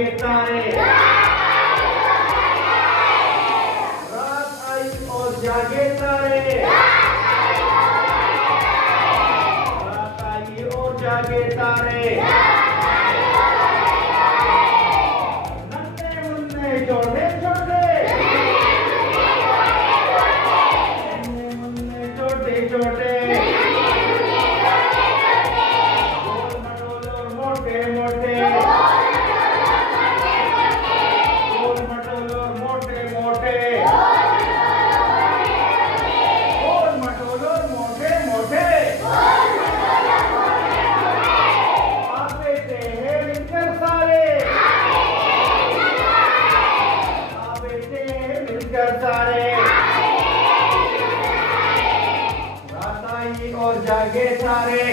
जागे तारे, रात आई और जागे तारे, रात आई और जागे तारे, नन्हे मुन्ने छोटे छोटे, नन्हे मुन्ने छोटे छोटे, गोल मटोल और मोटे मोटे, गोल मटोल और मोटे मोटे, गोल मटोल और मोटे मोटे, आते थे मिलकर सारे, आते थे मिलकर सारे, रात आई और जागे सारे,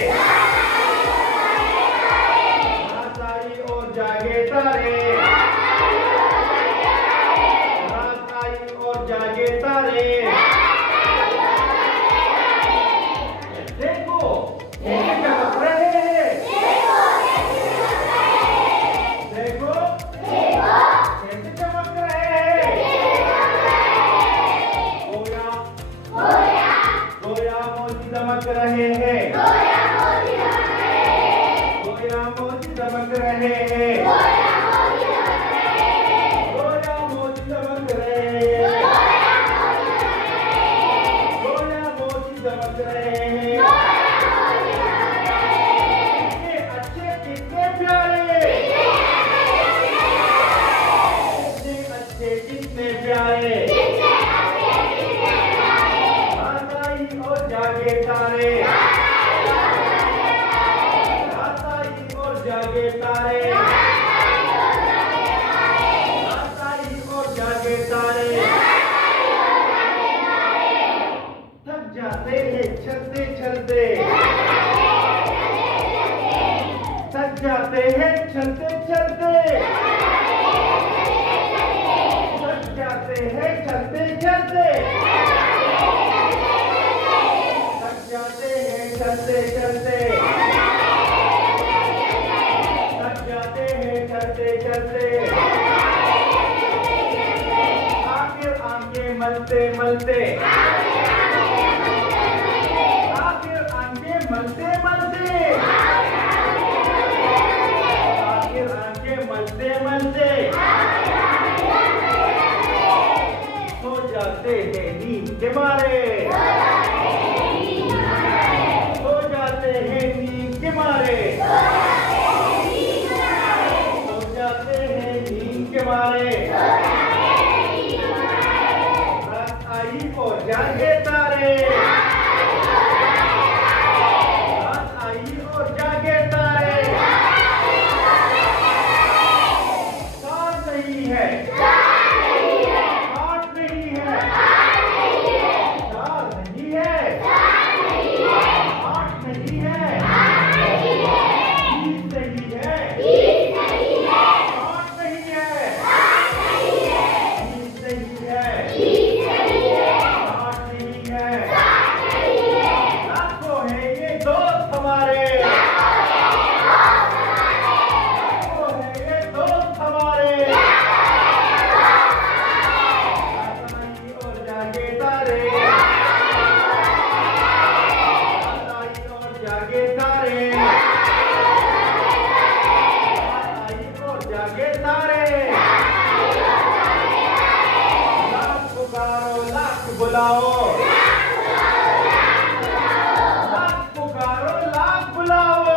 रात आई और जागे तारे, रात आई और जागे तारे, देखो कैसे चमक रहे हैं, देखो कैसे चमक रहे हैं, गोया गोया मोती चमक रहे हैं, गोया मोती चमक रहे हैं, गोया मोती चमक रहे हैं, गोया मोती चमक रहे हैं, कितने अच्छे कितने प्यारे, कितने अच्छे कितने प्यारे, रात आई और जागे तारे, रात आई और जागे तारे, रात आई और जागे तारे, थक जाते हैं चलते चलते, थक जाते हैं चलते चलते, थक जाते हैं चलते चलते, थक जाते हैं चलते चलते, थक जाते हैं चलते चलते, आखिर आंखें मलते मलते, आखिर आंखें मलते मलते, आखिर आंखें मलते मलते, सो जाते हैं नींद के मारे, सो जाते हैं नींद के मारे, सो जाते हैं नींद के मारे, रात आई और जागे तारे, रात आई और जागे तारे, साथ नहीं है, आठ नहीं है, चार नहीं है, आठ नहीं है, 20 नहीं है, आठ नहीं है, 20 नहीं है, आठ नहीं है, लाखों है ये दोस्त हमारे, लाखों है ये दोस्त हमारे, रात आई और जागे तारे, रात आई और जागे तारे, रात आई और जागे तारे, लाख पुकारो लाख बुलाओ, लाख पुकारो लाख बुलाओ,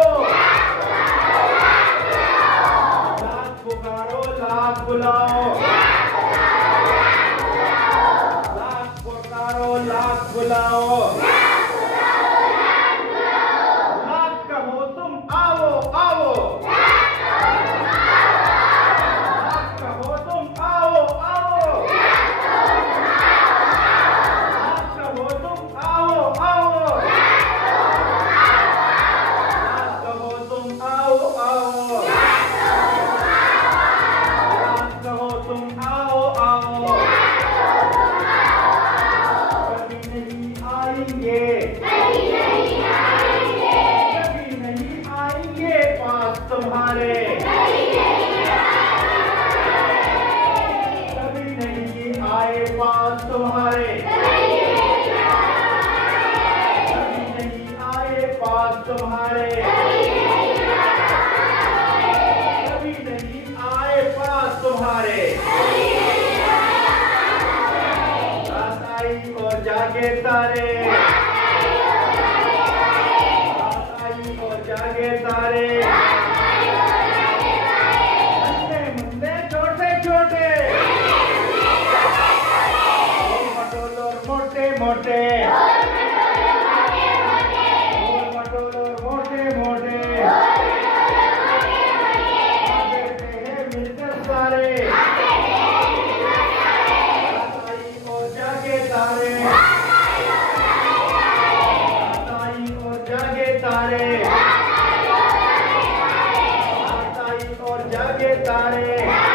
लाख पुकारो लाख बुलाओ, लाख पुकारो लाख बुलाओ, लाख कहो तुम आओ आओ, लाख कहो तुम आओ आओ, लाख पास तुम्हारे, कभी नहीं आए पास तुम्हारे, कभी नहीं आए पास तुम्हारे। रात आई और जागे तारे, रात आई और जागे तारे, नन्हे मुन्ने छोटे छोटे, गोल मटोल और मोटे मोटे, गोल मटोल और मोटे मोटे, आते हैं मिलकर सारे, रात आई और जागे तारे, रात आई और जागे तारे, रात आई और जागे तारे।